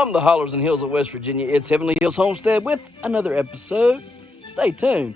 From the hollers and hills of West Virginia, it's Heavenly Hills Homestead with another episode. Stay tuned.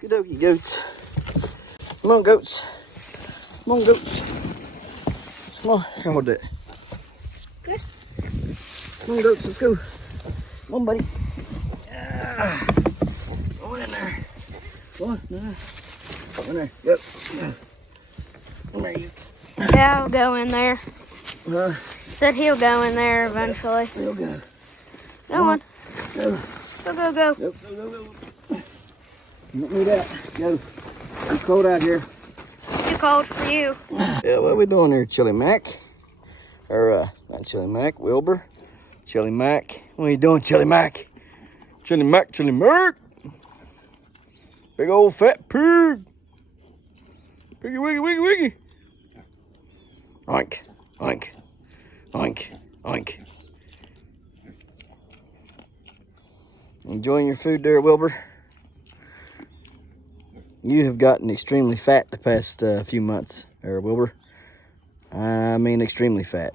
Good doggy goats. Come on, goats. Come on, goats. Come on. Here, hold that. Good. Come on, goats. Let's go. Come on, buddy. Yeah. Go in there. Go on. No. Go in there. Go. Come here, you. Yeah, I'll go in there. Said he'll go in there eventually. He'll go. Go on. Go. Go, go, go. Go, go, go, go. You don't need that. Go. It's cold out here. Too cold for you. Yeah, what are we doing here, Chili Mac? Or, not Chili Mac, Wilbur. Chili Mac. What are you doing, Chili Mac? Chili Mac, Chili Mac. Big old fat pig. Wiggy, wiggy, wiggy, wiggy. Oink, oink, oink, oink. Enjoying your food there, Wilbur? You have gotten extremely fat the past few months, or Wilbur. I mean, extremely fat.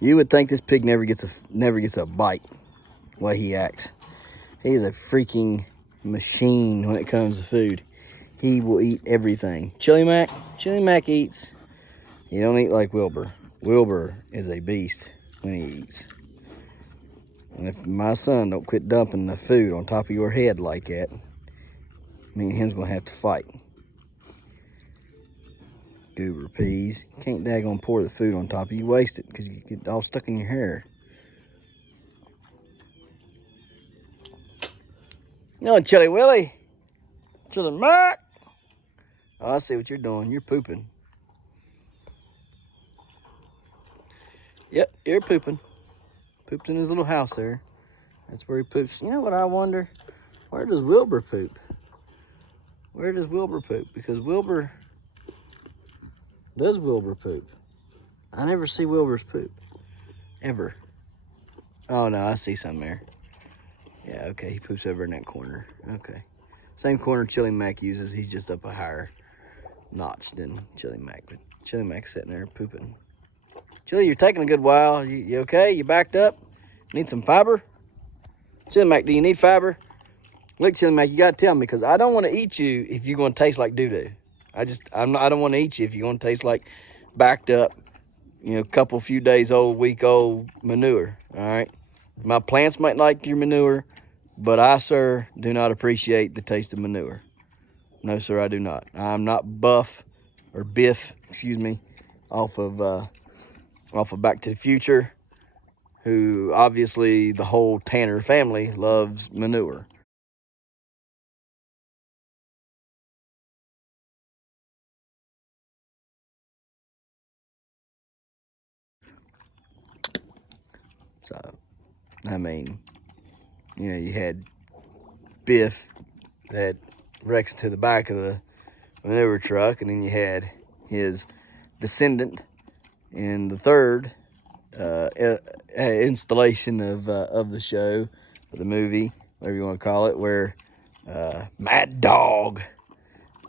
You would think this pig never gets a bite. The way he acts, he's a freaking machine when it comes to food. He will eat everything. Chili Mac eats. He don't eat like Wilbur. Wilbur is a beast when he eats. And if my son don't quit dumping the food on top of your head like that, me and him's gonna have to fight. Goober peas. You can't daggone pour the food on top of you. Waste it because you get all stuck in your hair. No, Chili Willie. Chili Mac. Oh, I see what you're doing. You're pooping. Yep, you're pooping. Pooped in his little house there. That's where he poops. You know what I wonder? Where does Wilbur poop? Where does Wilbur poop? Because does Wilbur poop? I never see Wilbur's poop. Ever. Oh no, I see some there. Yeah, okay, he poops over in that corner. Okay. Same corner Chili Mac uses. He's just up a higher notch than Chili Mac. But Chili Mac's sitting there pooping. Chili, you're taking a good while. You okay? You backed up? Need some fiber? Chili Mac, do you need fiber? Look, Chili Mac, you gotta tell me, because I don't want to eat you if you're gonna taste like doo-doo. I don't want to eat you if you're gonna taste like backed up, few days old, week old manure. All right. My plants might like your manure, but I, sir, do not appreciate the taste of manure. No, sir, I do not. I'm not Biff, off of Back to the Future, who obviously the whole Tanner family loves manure. So, I mean, you had Biff that wrecks to the back of the manure truck, and then you had his descendant in the third installation of the show, or the movie, whatever you want to call it, where Mad Dog,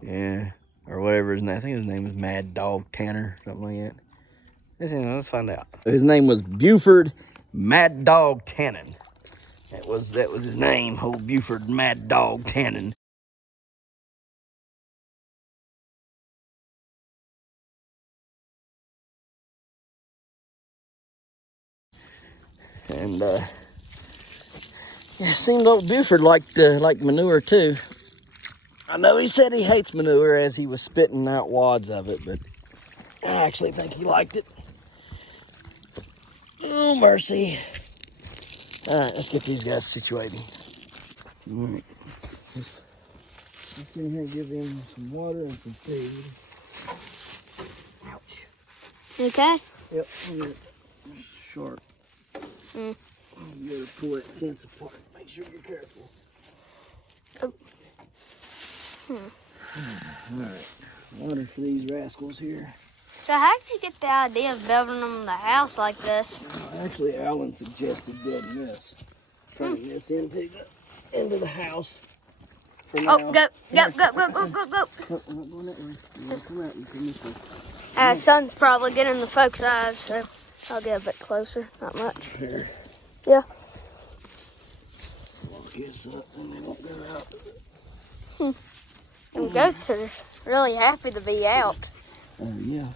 yeah, or whatever his name. I think his name was Mad Dog Tanner, something like that. Let's find out. His name was Buford Mad Dog Tannen. That was his name, old Buford Mad Dog Tannen. And yeah, it seemed old Buford liked manure too. I know he said he hates manure as he was spitting out wads of it, but I actually think he liked it. Oh, mercy. All right, let's get these guys situated. All right. Let's go ahead and give them some water and some food. Ouch. Okay? Yep, I'm gonna sharp. You gotta pull that fence apart. Make sure you're careful. Oh. Alright, water for these rascals here. So how did you get the idea of building them the house like this? Actually, Alan suggested building this. Turning this into the house. Oh, go. I'm not going that way. You come out and come this way. Sun's probably getting the folks' eyes, so I'll get a bit closer. Not much. Here. Yeah. Lock this up and they won't go out. Them goats are really happy to be out. Oh, yeah.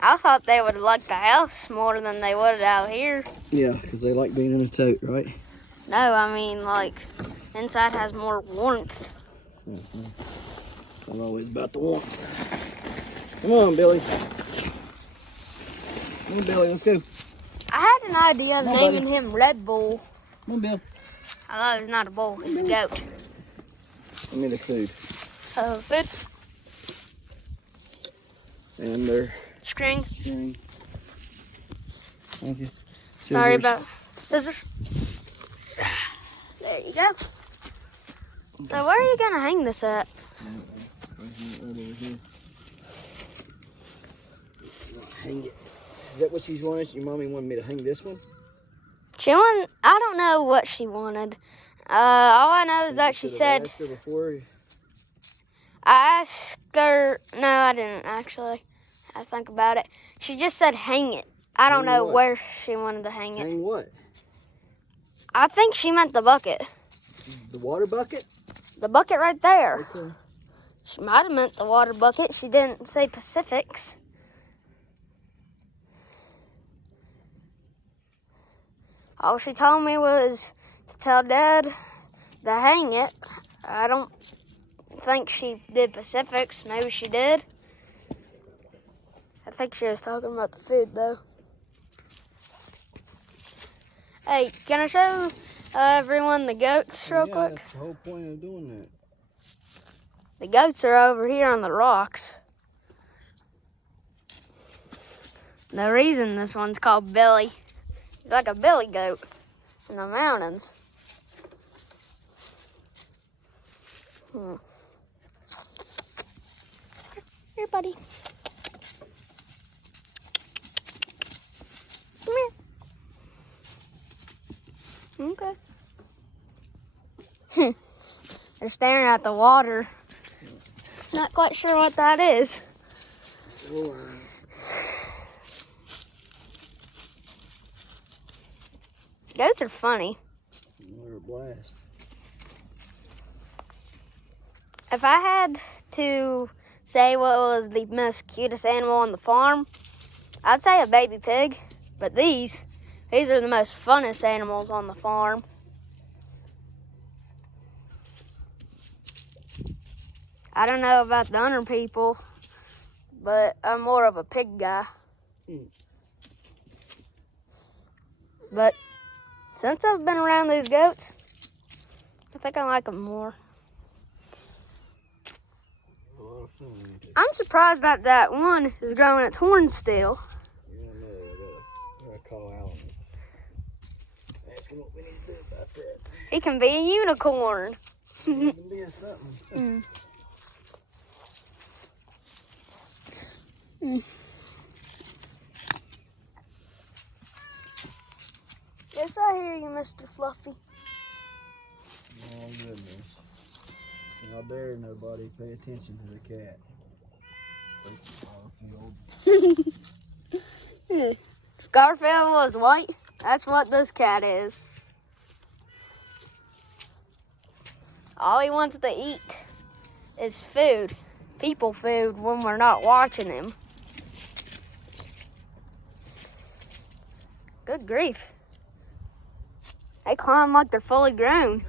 I thought they would like the house more than they would out here. Yeah, because they like being in a tote, right? No, I mean, like, inside has more warmth. I'm always about the warmth. Come on, Billy. Come on, Billy, let's go. I had an idea of naming him Red Bull. Come on, Bill. Although he's not a bull, he's a goat. Give me the food. Food. And their String. Thank you. Sorry about scissors. There you go. So where are you going to hang this at? Right over here. Hang it. Is that what she's wanted? Your mommy wanted me to hang this one? I don't know what she wanted. All I know is that she said... Ask her before? I asked her... No, I didn't actually. I think about it. She just said hang it. I don't know where she wanted to hang it. Hang what? I think she meant the bucket. The water bucket? The bucket right there. Okay. She might have meant the water bucket. She didn't say Pacifics. All she told me was to tell Dad to hang it. I don't think she did Pacifics. Maybe she did. I think she was talking about the food, though. Hey, can I show everyone the goats real quick? That's the whole point of doing that. The goats are over here on the rocks. The reason this one's called Billy, he's like a billy goat in the mountains. Here, buddy. Come here. Okay. They're staring at the water. Not quite sure what that is. Goats are funny. They're a blast. If I had to say what was the most cutest animal on the farm, I'd say a baby pig. But these are the most funnest animals on the farm. I don't know about the other people, but I'm more of a pig guy. But since I've been around these goats, I think I like them more. I'm surprised that that one is growing its horns still. Yeah, I know. I gotta call Alan. Ask him what we need to do about that. He can be a unicorn. He can be a something. Yes, I hear you, Mr. Fluffy. Oh, goodness. How dare nobody pay attention to the cat. If Garfield was white, that's what this cat is. All he wants to eat is food. People food when we're not watching him. Good grief. They climb like they're fully grown.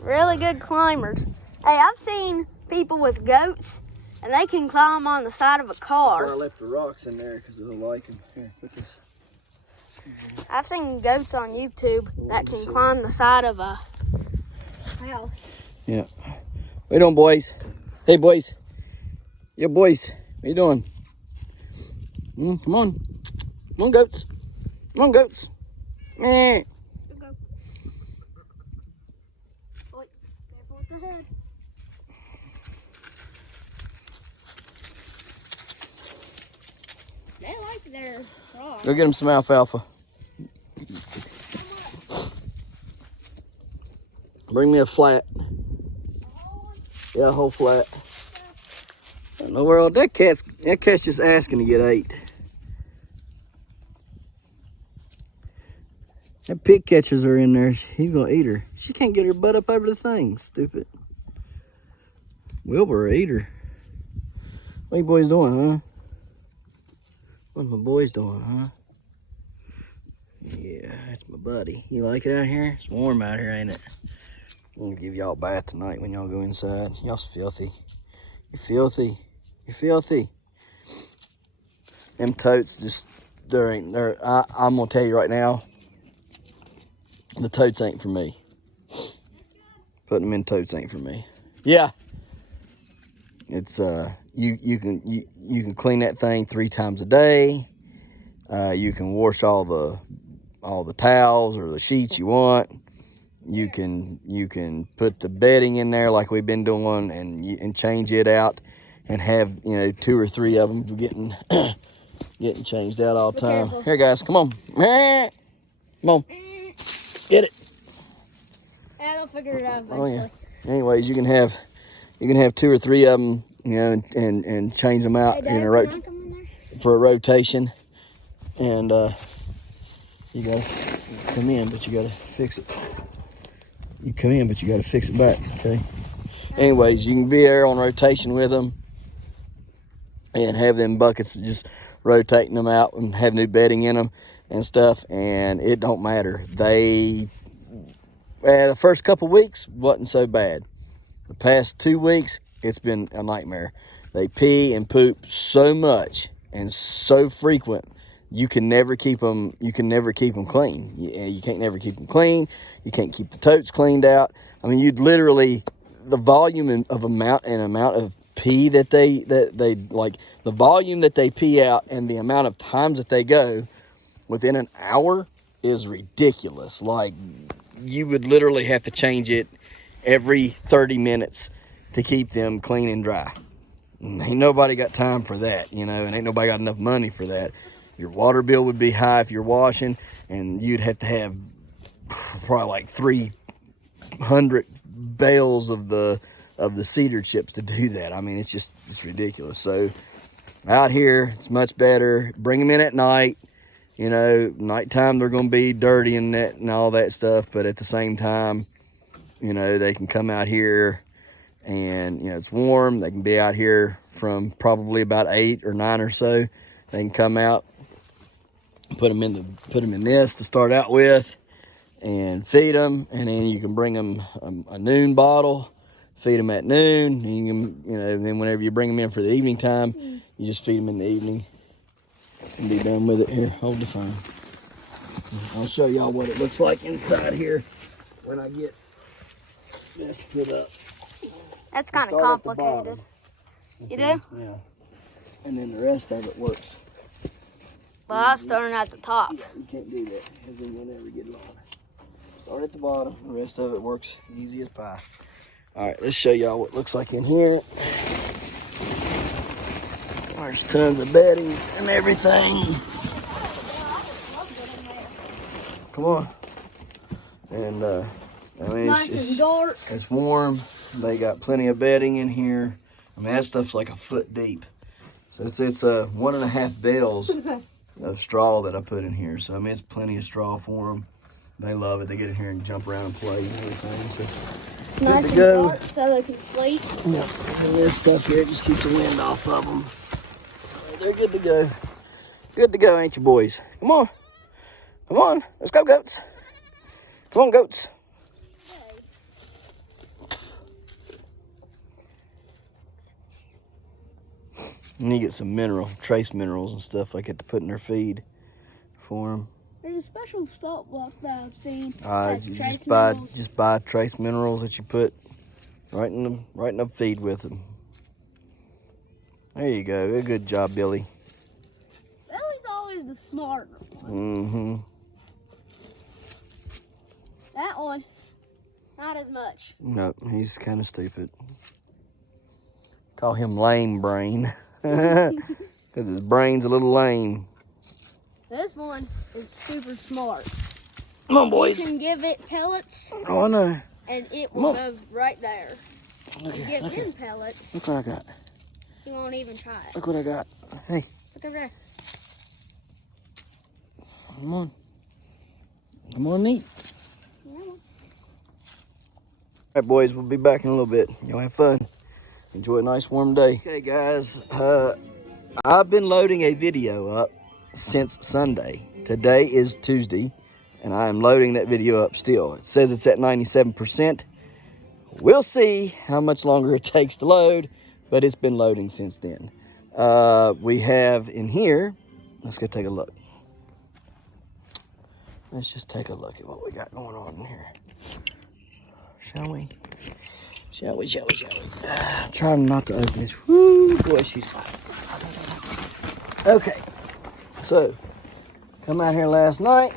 Really good climbers. Hey, I've seen people with goats and they can climb on the side of a car. I left the rocks in there because I don't like them. Here, put this. I've seen goats on YouTube that can climb the side of a house. Yeah. What you doing, boys? Hey, boys. Yeah, boys. What you doing? Come on. Come on, goats. Come on, goats. Meh. Good go. Wait, careful with the head. They like their frogs. Go get them some alfalfa. Bring me a flat. Yeah, a whole flat. In the world, that cat's just asking to get ate. That pig catchers are in there. He's gonna eat her. She can't get her butt up over the thing. Stupid. Wilbur, eat her. What you boys doing, huh? What my boys doing, huh? Yeah, that's my buddy. You like it out here? It's warm out here, ain't it? I'm gonna give y'all a bath tonight when y'all go inside. Y'all's filthy. You're filthy. You're filthy. Them totes just, I'm gonna tell you right now, the totes ain't for me. Putting them in totes ain't for me. Yeah. It's you can clean that thing 3 times a day. You can wash all the towels or the sheets you want. You can put the bedding in there like we've been doing and change it out and have 2 or 3 of them getting getting changed out all the time. Careful. Here, guys, come on. Come on. Get it. Yeah, they'll figure it out eventually. Oh yeah. Anyways, you can have 2 or 3 of them, and change them out for a rotation. And you gotta come in, but you gotta fix it. You come in, but you gotta fix it back. Okay. Anyways, you can be there on rotation with them, and have them buckets just rotating them out and have new bedding in them and stuff. And it don't matter. The first couple weeks wasn't so bad. The past 2 weeks, it's been a nightmare. They pee and poop so much and so frequent. You can never keep them. You can never keep them clean. You can't never keep them clean. You can't keep the totes cleaned out. I mean, you'd literally, the volume of amount of pee that they like, the volume that they pee out and the amount of times that they go within an hour is ridiculous. Like, you would literally have to change it every 30 minutes to keep them clean and dry. And ain't nobody got time for that, and ain't nobody got enough money for that. Your water bill would be high if you're washing, and you'd have to have probably like 300 bales of the cedar chips to do that. I mean, it's ridiculous. So out here, it's much better. Bring them in at night. Nighttime they're going to be dirty and that and all that stuff, but at the same time, they can come out here and, it's warm. They can be out here from probably about 8 or 9 or so. They can come out, put them in this to start out with, and feed them. And then you can bring them a noon bottle, feed them at noon. And you can, then whenever you bring them in for the evening time, you just feed them in the evening and be done with it. Here, hold the phone. I'll show y'all what it looks like inside here when I get this put up. That's kind of complicated. You do? Yeah. And then the rest of it works. Well, I was starting at the top. Yeah, you can't do that, because then you'll never get it on. Start at the bottom. The rest of it works easy as pie. All right, let's show y'all what it looks like in here. There's tons of bedding and everything. Come on. And I mean, Nice and dark. It's warm. They got plenty of bedding in here. I mean, that stuff's like a foot deep. So it's 1.5 bales of straw that I put in here. So I mean, it's plenty of straw for them. They love it. They get in here and jump around and play and everything. So it's nice and dark so they can sleep. Yeah. And this stuff here just keeps the wind off of them. So they're good to go. Good to go, ain't you, boys? Come on. Come on. Let's go, goats. Come on, goats. And you get some trace minerals and stuff like that to put in their feed for them. There's a special salt block that I've seen. Just buy trace minerals that you put right in the feed with them. There you go. Good job, Billy. Billy's always the smarter one. Mm-hmm. That one, not as much. Nope, he's kind of stupid. Call him lame brain. Because his brain's a little lame. This one is super smart. Come on, boys. You can give it pellets. Oh, I know. And it will go right there. Okay, you give him pellets. Look what I got. He won't even try it. Look what I got. Hey. Look over there. Come on. Come on, neat. Yeah. All right, boys, we'll be back in a little bit. Y'all have fun. Enjoy a nice warm day. Okay, guys, I've been loading a video up since Sunday. Today is Tuesday, and I am loading that video up still. It says it's at 97%. We'll see how much longer it takes to load, but it's been loading since then. We have in here, let's go take a look. Let's just take a look at what we got going on in here. Shall we? Shall we? I'm trying not to open this. Woo, boy, she's hot. Okay, so come out here last night.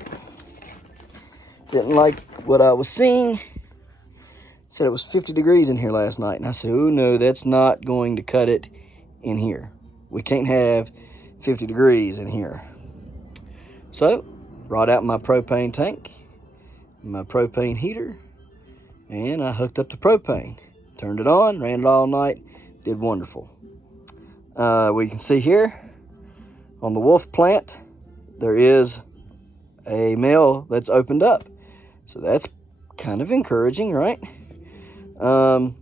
Didn't like what I was seeing. Said it was 50 degrees in here last night. And I said, oh no, that's not going to cut it in here. We can't have 50 degrees in here. So, brought out my propane tank, my propane heater, and I hooked up the propane. Turned it on, ran it all night, did wonderful. We can see here on the wolf plant, there is a male that's opened up. So that's kind of encouraging, right? You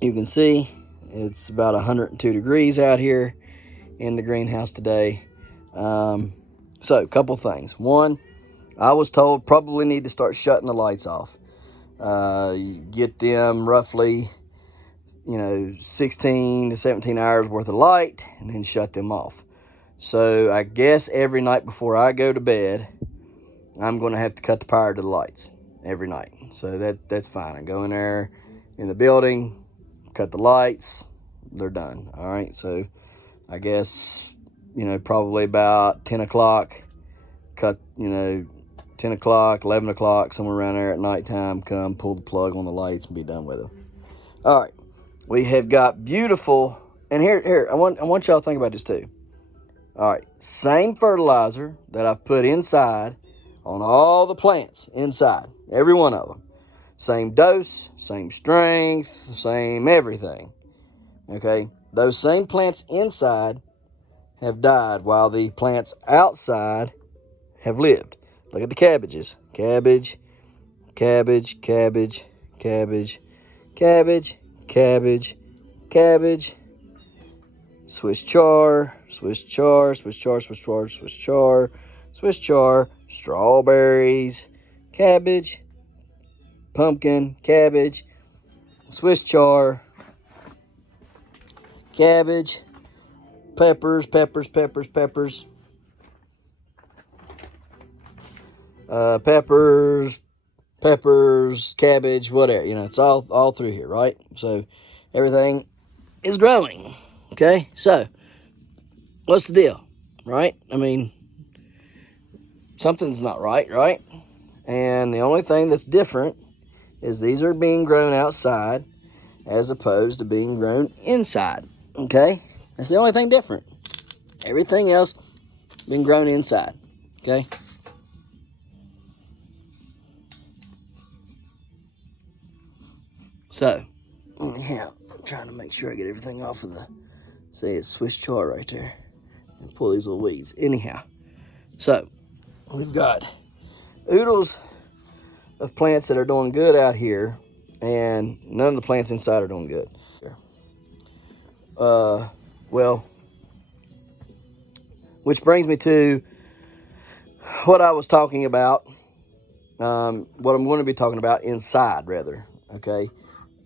can see it's about 102 degrees out here in the greenhouse today. So a couple things. One, I was told probably need to start shutting the lights off. You get them roughly, 16 to 17 hours worth of light and then shut them off. So I guess every night before I go to bed, I'm going to have to cut the power to the lights every night. So that's fine. I go in there in the building, cut the lights, they're done. All right. So I guess, probably about 10 o'clock, cut, 10 o'clock, 11 o'clock, somewhere around there at nighttime, come pull the plug on the lights and be done with them. All right. We have got beautiful, and here, I want y'all to think about this too. All right. Same fertilizer that I've put inside on all the plants inside, every one of them. Same dose, same strength, same everything. Okay. Those same plants inside have died while the plants outside have lived. Look at the cabbages. Cabbage, cabbage, cabbage, cabbage, cabbage, cabbage, cabbage. Swiss chard, Swiss chard, Swiss chard, Swiss chard, Swiss chard, Swiss chard, strawberries, cabbage, pumpkin, cabbage, Swiss chard, cabbage, peppers, peppers, peppers, peppers. Peppers, cabbage, whatever, it's all through here, right? So everything is growing. Okay, so what's the deal, right? I mean, something's not right? And the only thing that's different is these are being grown outside as opposed to being grown inside. Okay, That's the only thing different. Everything else been grown inside, okay? So, anyhow, I'm trying to make sure I get everything off of the, say it's Swiss chard right there, and pull these little weeds. Anyhow, so we've got oodles of plants that are doing good out here, and none of the plants inside are doing good. Well, which brings me to what I was talking about, what I'm going to be talking about inside, rather, okay?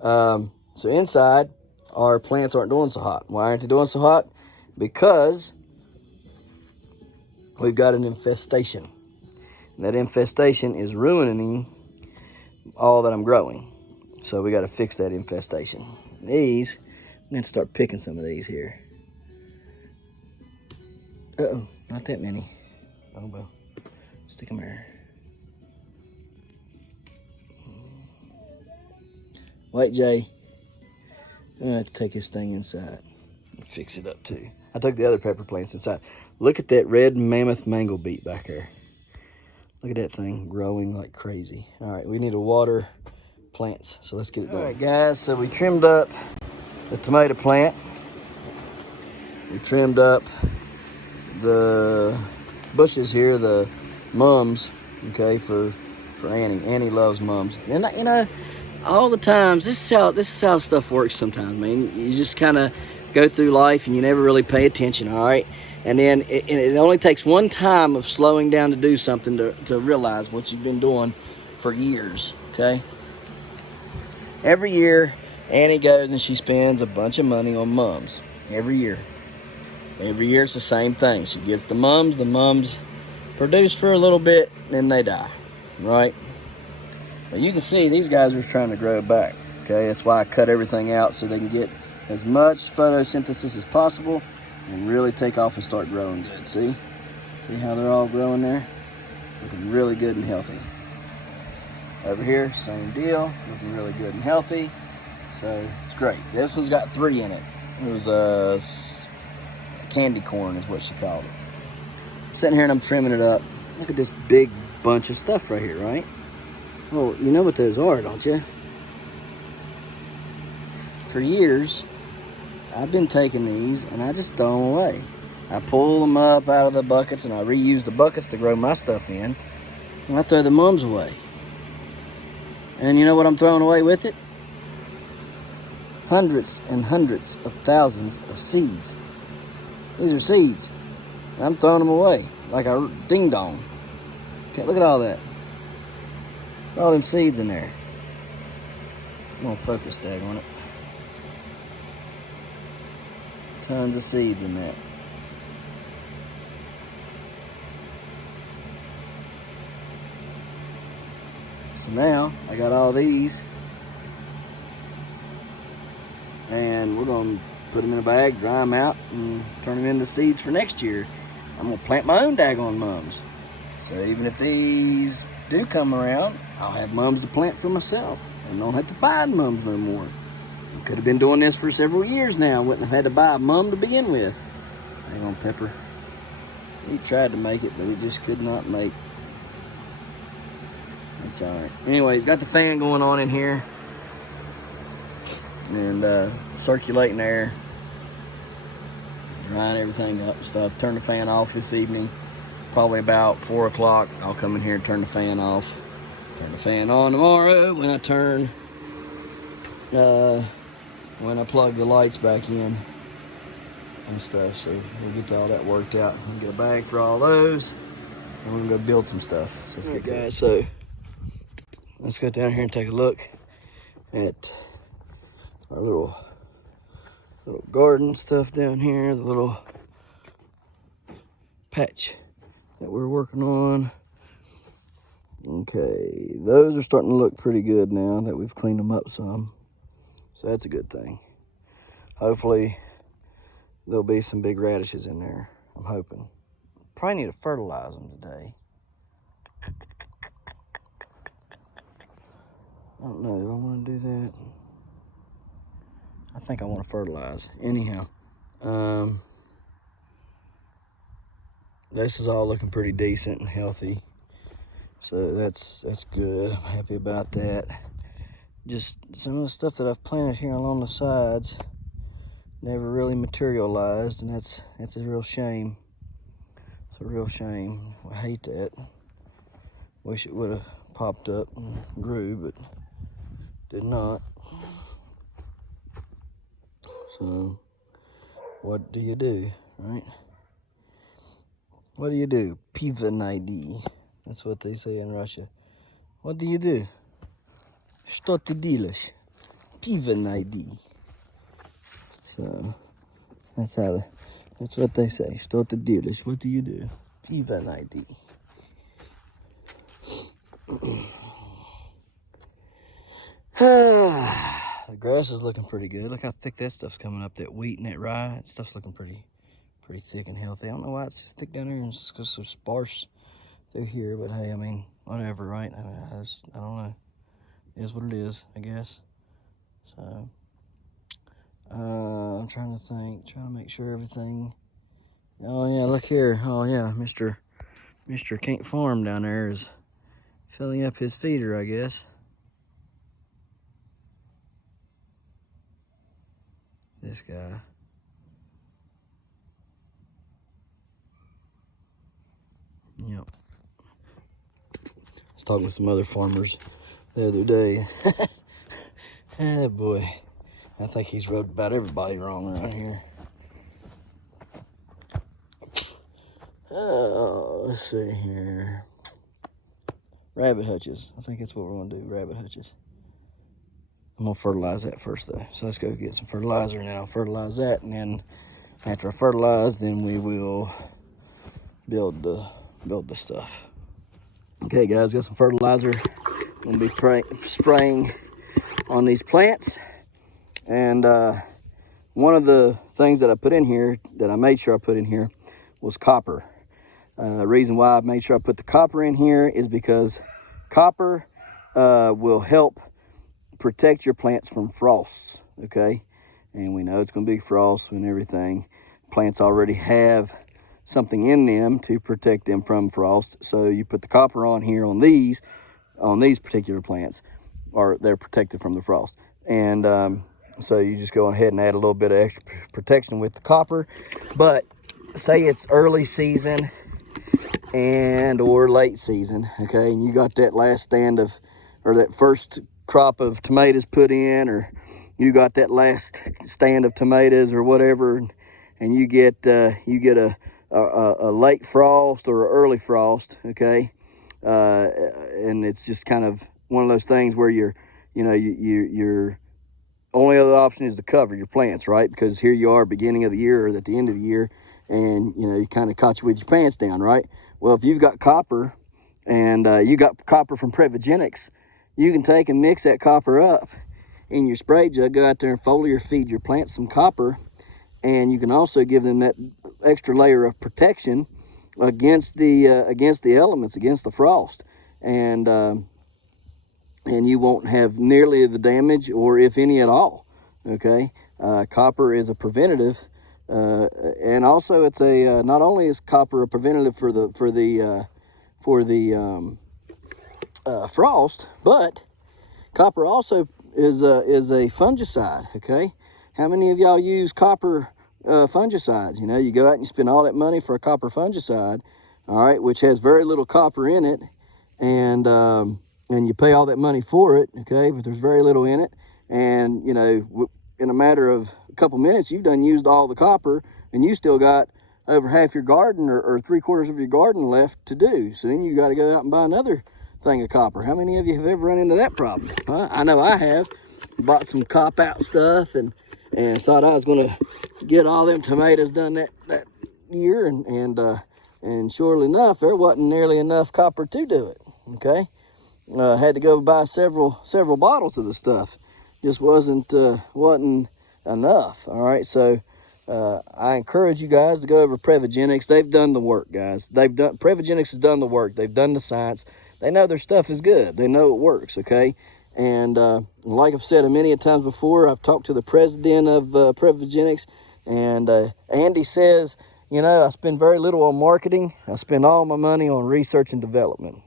So inside, our plants aren't doing so hot. Why aren't they doing so hot? Because we've got an infestation. And that infestation is ruining all that I'm growing. So we got to fix that infestation. These, I'm going to start picking some of these here. Uh-oh, not that many. Oh, well, stick them here. Wait, Jay. I'm going to have to take this thing inside and fix it up, too. I took the other pepper plants inside. Look at that red mammoth mango beet back there. Look at that thing growing like crazy. All right, we need to water plants, so let's get it done. All right, guys, so we trimmed up the tomato plant. We trimmed up the bushes here, the mums, okay, for Annie. Annie loves mums. And, you know, all the times, this is how stuff works sometimes, man. You just kind of go through life and you never really pay attention, all right? And then it only takes one time of slowing down to do something to realize what you've been doing for years, okay? Every year, Annie goes and she spends a bunch of money on mums. Every year. Every year it's the same thing. She gets the mums produce for a little bit, then they die, right? But you can see these guys are trying to grow back, okay? That's why I cut everything out so they can get as much photosynthesis as possible and really take off and start growing good. See how they're all growing there? Looking really good and healthy. Over here, same deal, looking really good and healthy. So it's great. This one's got 3 in it. It was candy corn is what she called it. Sitting here and I'm trimming it up. Look at this big bunch of stuff right here, right? Well, you know what those are, don't you? For years, I've been taking these and I just throw them away. I pull them up out of the buckets and I reuse the buckets to grow my stuff in. And I throw the mums away. And you know what I'm throwing away with it? Hundreds and hundreds of thousands of seeds. These are seeds. And I'm throwing them away like a ding dong. Okay, look at all that. All them seeds in there. I'm gonna focus tag on it. Tons of seeds in that. So now I got all these, and we're gonna put them in a bag, dry them out, and turn them into seeds for next year. I'm gonna plant my own daggone mums. So even if these do come around, I'll have mums to plant for myself and don't have to buy mums no more. I could have been doing this for several years now. Wouldn't have had to buy a mum to begin with. Hang on, Pepper. We tried to make it, but we just could not make. That's all right. Anyways, got the fan going on in here and circulating air, drying everything up and stuff. Turn the fan off this evening. Probably about 4 o'clock. I'll come in here and turn the fan off. Turn the fan on tomorrow when I when I plug the lights back in and stuff. So we'll get all that worked out. We'll get a bag for all those, and we're gonna go build some stuff. So let's get going. So let's go down here and take a look at our little garden stuff down here. The little patch that we're working on. Okay, those are starting to look pretty good now that we've cleaned them up some. So that's a good thing. Hopefully there'll be some big radishes in there. I'm hoping. Probably need to fertilize them today. I don't know, do I want to do that? I think I want to fertilize. Anyhow, This is all looking pretty decent and healthy. So that's good. I'm happy about that. Just some of the stuff that I've planted here along the sides never really materialized, and that's a real shame. It's a real shame. I hate that. Wish it would have popped up and grew, but did not. So what do you do, right? What do you do? Pivanidi. That's what they say in Russia. What do you do? Что ты делаешь? Pivanidi. So that's what they say. Что ты делаешь? What do you do? Pivanidi. The grass is looking pretty good. Look how thick that stuff's coming up. That wheat and that rye, that stuff's looking pretty thick and healthy. I don't know why it's so thick down there and it's so sparse through here, but hey, I mean, whatever, right? I don't know. It is what it is, I guess. So, I'm trying to think, trying to make sure everything. Oh yeah, look here. Oh yeah, Mr. Can't Farm down there is filling up his feeder, I guess. This guy. Yep. I was talking with some other farmers the other day. Oh boy. I think he's rubbed about everybody wrong around here. Oh, let's see here. Rabbit hutches. I think that's what we're gonna do, rabbit hutches. I'm gonna fertilize that first though. So let's go get some fertilizer and then I'll fertilize that, and then after I fertilize, then we will build the stuff. Okay guys, got some fertilizer. I'm gonna be spraying on these plants. And one of the things that I put in here, that I made sure I put in here, was copper. The reason why I made sure I put the copper in here is because copper will help protect your plants from frosts, okay? And we know it's gonna be frost and everything. Plants already have something in them to protect them from frost. So you put the copper on here on these particular plants, or they're protected from the frost. And so you just go ahead and add a little bit of extra protection with the copper. But say it's early season or late season, okay, and you got that last stand of, or that first crop of tomatoes put in, or you got that last stand of tomatoes or whatever, and you get a late frost or an early frost, okay, and it's just kind of one of those things where your only other option is to cover your plants, right? Because here you are, beginning of the year or at the end of the year, and you kind of caught you with your pants down, right? Well, if you've got copper, and you got copper from Prevogenics, you can take and mix that copper up in your spray jug, go out there and foliar feed your plants some copper, and you can also give them that extra layer of protection against the elements, against the frost, and you won't have nearly the damage, or if any at all. Okay, copper is a preventative, and also it's a not only is copper a preventative for the frost, but copper also is a fungicide. Okay, how many of y'all use copper fungicides? You go out and you spend all that money for a copper fungicide, all right, which has very little copper in it, and you pay all that money for it, okay, but there's very little in it, and in a matter of a couple minutes, you've done used all the copper, and you still got over half your garden or 3/4 of your garden left to do. So then you got to go out and buy another thing of copper. How many of you have ever run into that problem? I know I have. Bought some cop out stuff and thought I was gonna get all them tomatoes done that year, and surely enough, there wasn't nearly enough copper to do it. Okay, had to go buy several bottles of the stuff. Just wasn't enough. All right, so I encourage you guys to go over Prevogenics. They've done the work, guys. Prevogenics has done the work. They've done the science. They know their stuff is good. They know it works. Okay. And like I've said many times before, I've talked to the president of Prevogenics. And Andy says, you know, I spend very little on marketing. I spend all my money on research and development.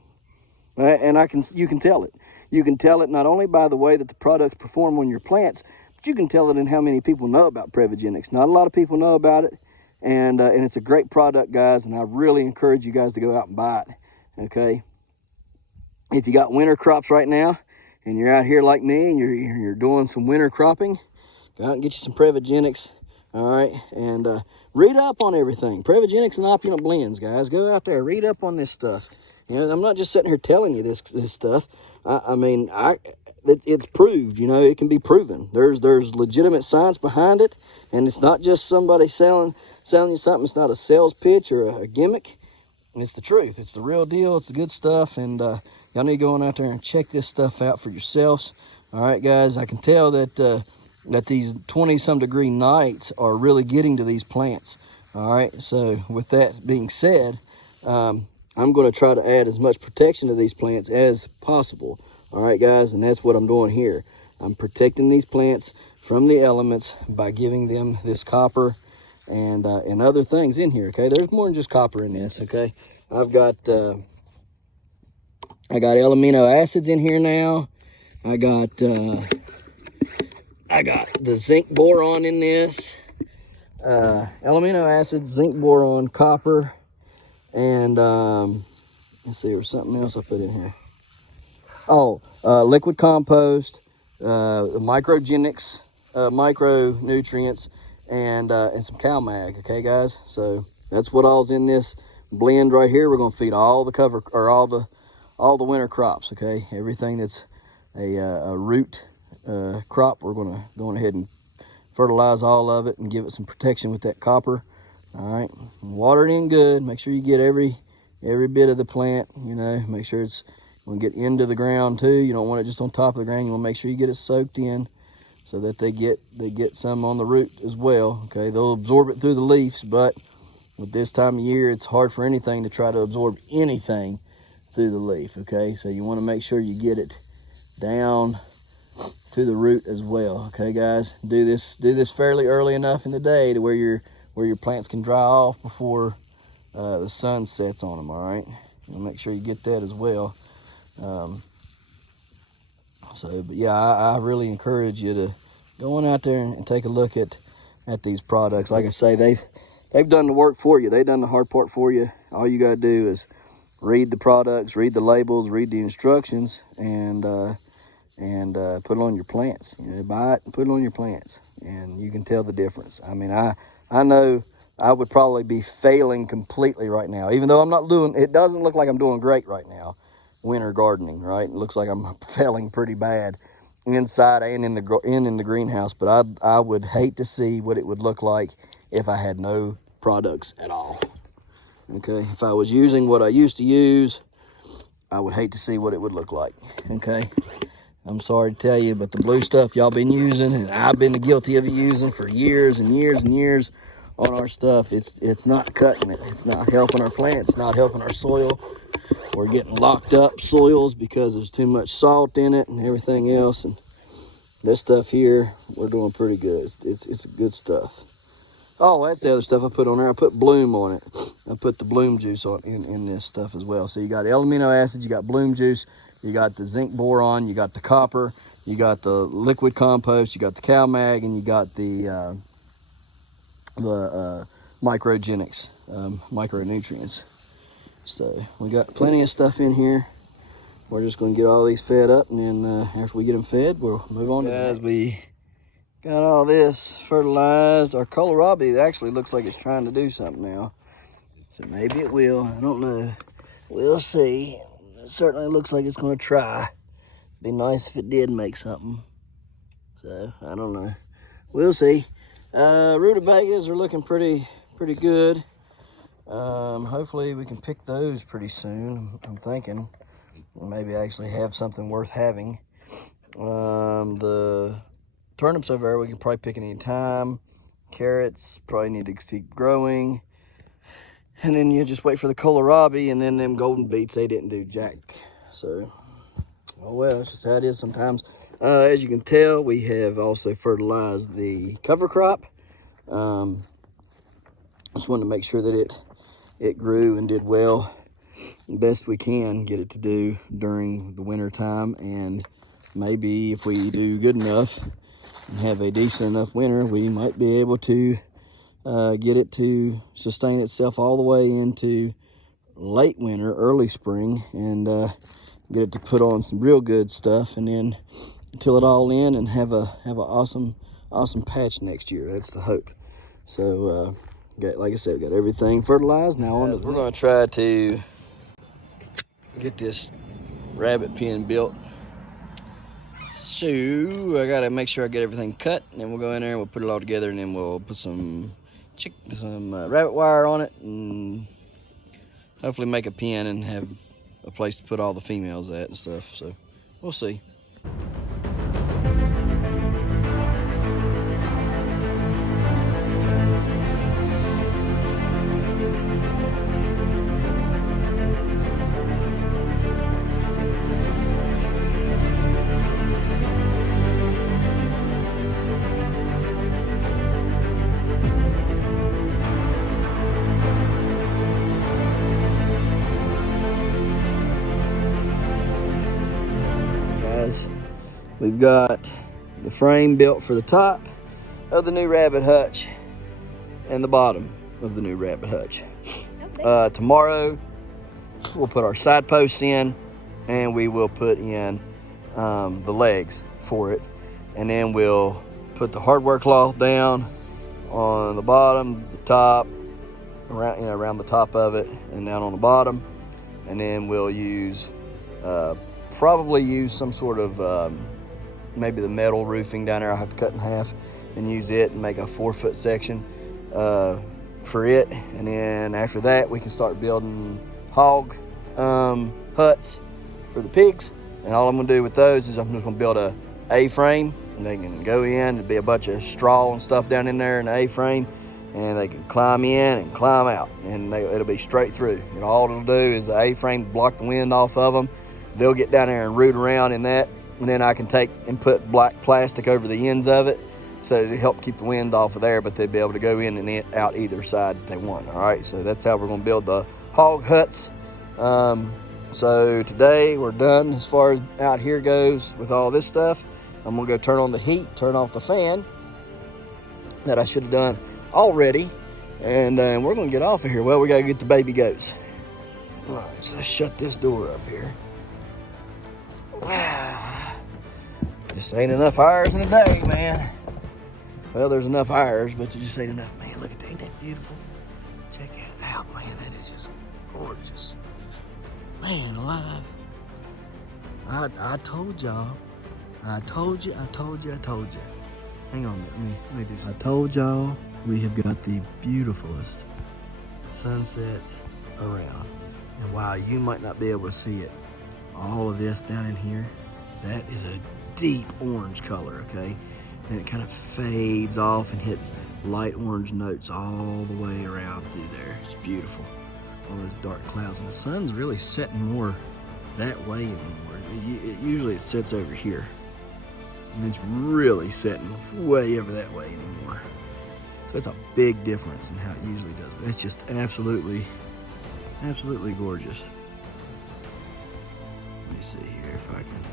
And you can tell it. You can tell it not only by the way that the products perform on your plants, but you can tell it in how many people know about Prevogenics. Not a lot of people know about it, and it's a great product, guys, and I really encourage you guys to go out and buy it, okay? If you got winter crops right now, and you're out here like me, and you're doing some winter cropping, go out and get you some Prevogenics, all right? And read up on everything. Prevogenics and opulent blends, guys. Go out there, read up on this stuff. You know, I'm not just sitting here telling you this stuff. I mean, it's proved. You know, it can be proven. There's legitimate science behind it, and it's not just somebody selling you something. It's not a sales pitch or a gimmick. It's the truth. It's the real deal. It's the good stuff, and y'all need to go on out there and check this stuff out for yourselves. All right, guys. I can tell that that these 20-some degree nights are really getting to these plants. All right. So with that being said, I'm going to try to add as much protection to these plants as possible. All right, guys, and that's what I'm doing here. I'm protecting these plants from the elements by giving them this copper and other things in here, okay? There's more than just copper in this, okay? I got amino acids in here now. I got the zinc boron in this. Amino acids, zinc boron, copper, and let's see, there's something else I put in here. Oh, liquid compost, microgenics, micronutrients, and some cow mag. Okay, guys. So that's what all's in this blend right here. We're gonna feed all the cover or all the winter crops. Okay, everything that's a root crop, we're gonna go ahead and fertilize all of it and give it some protection with that copper. All right, water it in good. Make sure you get every bit of the plant. You know, make sure it's going to get into the ground too. You don't want it just on top of the ground. You want to make sure you get it soaked in so that they get some on the root as well. Okay, they'll absorb it through the leaves, but with this time of year, it's hard for anything to try to absorb anything through the leaf. Okay, so you want to make sure you get it down to the root as well. Okay, guys, do this fairly early enough in the day to where your plants can dry off before the sun sets on them. All right, and make sure you get that as well. But yeah, I really encourage you to go on out there and take a look at these products. Like I say, they've done the work for you. They've done the hard part for you. All you got to do is read the products, read the labels, read the instructions, and put it on your plants. You know, buy it and put it on your plants, and you can tell the difference. I mean, I know I would probably be failing completely right now, even though it doesn't look like I'm doing great right now, winter gardening, right? It looks like I'm failing pretty bad inside and in the greenhouse, but I would hate to see what it would look like if I had no products at all. Okay, if I was using what I used to use, I would hate to see what it would look like. Okay, I'm sorry to tell you, but the blue stuff y'all been using, and I've been guilty of using for years and years and years on our stuff, it's not cutting it. It's not helping our plants, not helping our soil. We're getting locked up soils because there's too much salt in it and everything else. And this stuff here, we're doing pretty good. It's good stuff. Oh, that's the other stuff I put on there. I put bloom on it. I put the bloom juice in this stuff as well. So you got amino acids, you got bloom juice, you got the zinc boron, you got the copper, you got the liquid compost, you got the cow mag, and you got the microgenics, micronutrients. So we got plenty of stuff in here. We're just going to get all these fed up, and then after we get them fed, we'll move on. Guys, we got all this fertilized. Our kohlrabi actually looks like it's trying to do something now. So maybe it will. I don't know. We'll see. It certainly looks like it's going to try. Be nice if it did make something. So I don't know. We'll see. Rutabagas are looking pretty good. Hopefully we can pick those pretty soon. I'm thinking maybe actually have something worth having. The turnips over there we can probably pick any time. Carrots probably need to keep growing. And then you just wait for the kohlrabi, and then them golden beets, they didn't do jack. So, oh well, that's just how it is sometimes. As you can tell, we have also fertilized the cover crop. Just wanted to make sure that it grew and did well, best we can get it to do during the winter time. And maybe if we do good enough and have a decent enough winter, we might be able to get it to sustain itself all the way into late winter, early spring, and get it to put on some real good stuff, and then till it all in and have a awesome patch next year. That's the hope. So like I said, we got everything fertilized. Now we're going to try to get this rabbit pen built. So I got to make sure I get everything cut, and then we'll go in there and we'll put it all together, and then we'll put some rabbit wire on it, and hopefully make a pen and have a place to put all the females at and stuff. So we'll see. We've got the frame built for the top of the new rabbit hutch and the bottom of the new rabbit hutch. Tomorrow we'll put our side posts in, and we will put in the legs for it, and then we'll put the hardware cloth down on the bottom, the top, around the top of it, and down on the bottom, and then we'll probably use some sort of maybe the metal roofing down there. I'll have to cut in half and use it and make a 4-foot section for it. And then after that, we can start building hog huts for the pigs. And all I'm gonna do with those is I'm just gonna build a A-frame, and they can go in. There'll be a bunch of straw and stuff down in there in the A-frame, and they can climb in and climb out, and it'll be straight through. And all it'll do is the A-frame block the wind off of them. They'll get down there and root around in that, and then I can take and put black plastic over the ends of it, so to help keep the wind off of there, but they'll be able to go in and out either side they want. All right, so that's how we're gonna build the hog huts. So today we're done as far as out here goes with all this stuff. I'm gonna go turn on the heat, turn off the fan that I should have done already, and we're gonna get off of here. Well, we gotta get the baby goats. All right, so let's shut this door up here. Just ain't enough hours in a day, man. Well, there's enough hours, but there just ain't enough. Man, look at that, ain't that beautiful? Check it out, man. That is just gorgeous. Man alive. I told y'all. I told you. Hang on, let me do something. I told y'all we have got the beautifulest sunsets around. And while you might not be able to see it, all of this down in here, that is a deep orange color, okay? And it kind of fades off and hits light orange notes all the way around through there. It's beautiful. All those dark clouds, and the sun's really setting more that way anymore. Usually it sets over here, and it's really setting way over that way anymore. So it's a big difference in how it usually does. It's just absolutely gorgeous. Let me see here if I can.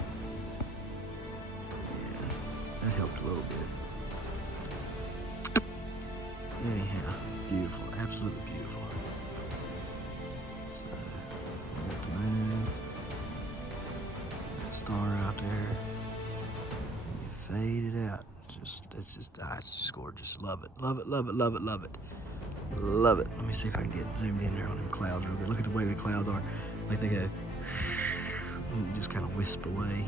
Yeah, that helped a little bit. Anyhow, beautiful, absolutely beautiful. So, got the moon, that star out there. You fade it out. It's just gorgeous. Love it. Love it. Let me see if I can get zoomed in there on them clouds real good. Look at the way the clouds are. Like they go and just kind of wisp away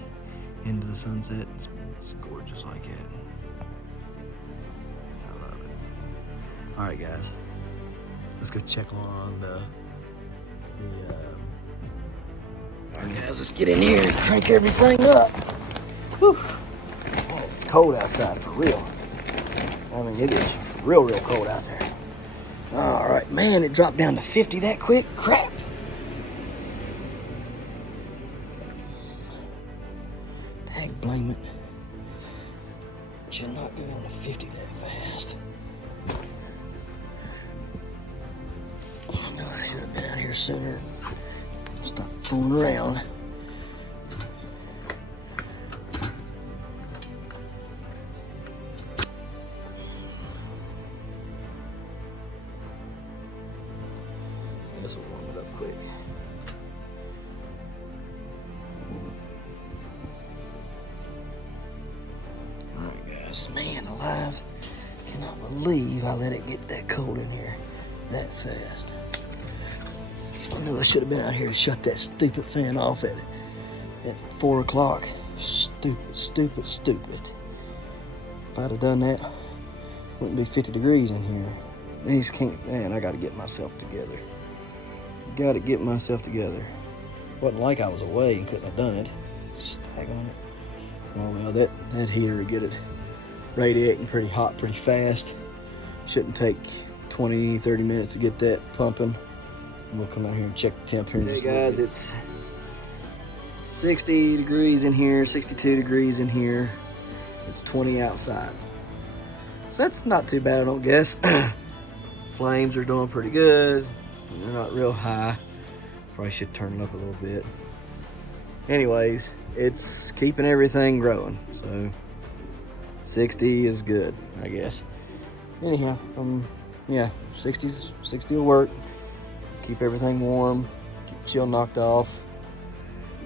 into the sunset. It's gorgeous like that. I love it. All right, guys. Let's go check on all right, guys, let's get in here and crank everything up. Whew. Man, it's cold outside for real. I mean, it is real cold out there. All right, man, it dropped down to 50 that quick. Crap. Dang, blame it. Should not go down to 50 that fast. should have been out here sooner. Stop fooling around. This will warm it up quick. Alright guys, man alive. Cannot believe I let it get that cold in here that fast. I knew I should have been out here to shut that stupid fan off at 4 o'clock. Stupid, stupid, stupid. If I'd have done that, it wouldn't be 50 degrees in here. These can't, man, I gotta get myself together. Gotta get myself together. Wasn't like I was away and couldn't have done it. Stag on it. Oh well, that heater will get it radiating pretty hot pretty fast. Shouldn't take 20, 30 minutes to get that pumping. We'll come out here and check the temp here in just a minute. Hey guys, it's 60 degrees in here, 62 degrees in here. It's 20 outside. So that's not too bad, I don't guess. Flames are doing pretty good. They're not real high. Probably should turn it up a little bit. Anyways, it's keeping everything growing. So 60 is good, I guess. Anyhow, yeah, 60 will work. Keep everything warm, keep chill knocked off.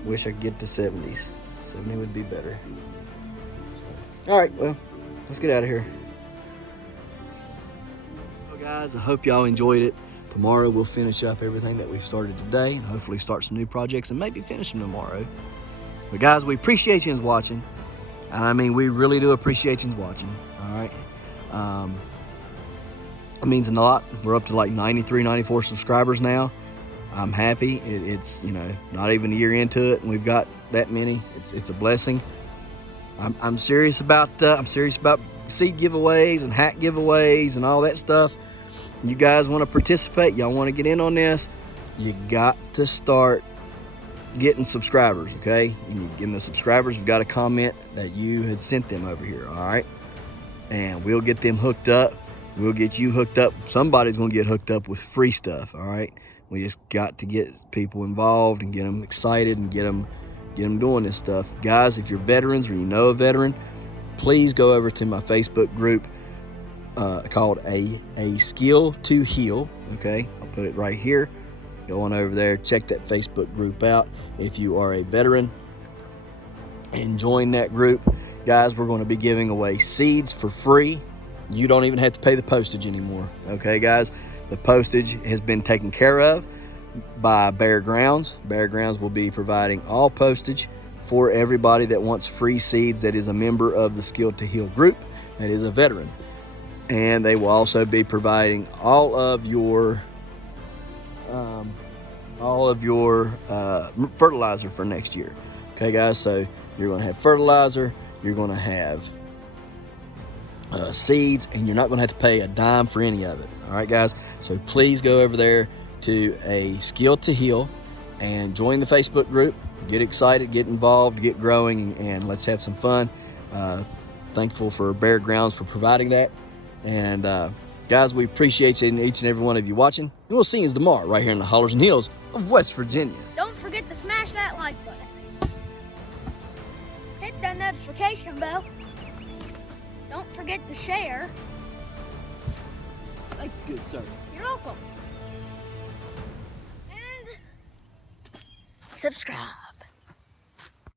Wish I could get to 70s. 70 would be better. All right, well, let's get out of here. Well, guys, I hope y'all enjoyed it. Tomorrow we'll finish up everything that we've started today and hopefully start some new projects and maybe finish them tomorrow. But guys, we appreciate you watching. I mean, we really do appreciate you watching, all right? It means a lot. We're up to like 93, 94 subscribers now. I'm happy. It's, you know, not even a year into it and we've got that many. It's a blessing. I'm serious about seed giveaways and hat giveaways and all that stuff. You guys want to participate, y'all want to get in on this, you got to start getting subscribers, okay? And the subscribers have got to comment that you had sent them over here, all right? And we'll get them hooked up. We'll get you hooked up. Somebody's going to get hooked up with free stuff, all right? We just got to get people involved and get them excited and get them doing this stuff. Guys, if you're veterans or you know a veteran, please go over to my Facebook group called a Skill to Heal, okay? I'll put it right here. Go on over there, check that Facebook group out if you are a veteran and join that group. Guys, we're going to be giving away seeds for free. You don't even have to pay the postage anymore, okay guys? The postage has been taken care of by Bear Grounds. Bear Grounds will be providing all postage for everybody that wants free seeds that is a member of the Skill to Heal group, that is a veteran. And they will also be providing all of your fertilizer for next year. Okay guys, so you're going to have fertilizer, you're going to have seeds, and you're not going to have to pay a dime for any of it. All right guys, so please go over there to a Skill to Heal and join the Facebook group. Get excited, get involved, get growing, and let's have some fun. Thankful for Bear Grounds for providing that. And guys, we appreciate each and every one of you watching, and we'll see you tomorrow right here in the hollers and hills of West Virginia. Don't forget to smash that like button. Hit that notification bell. Don't forget to share. Thank you, good sir. You're welcome. And subscribe.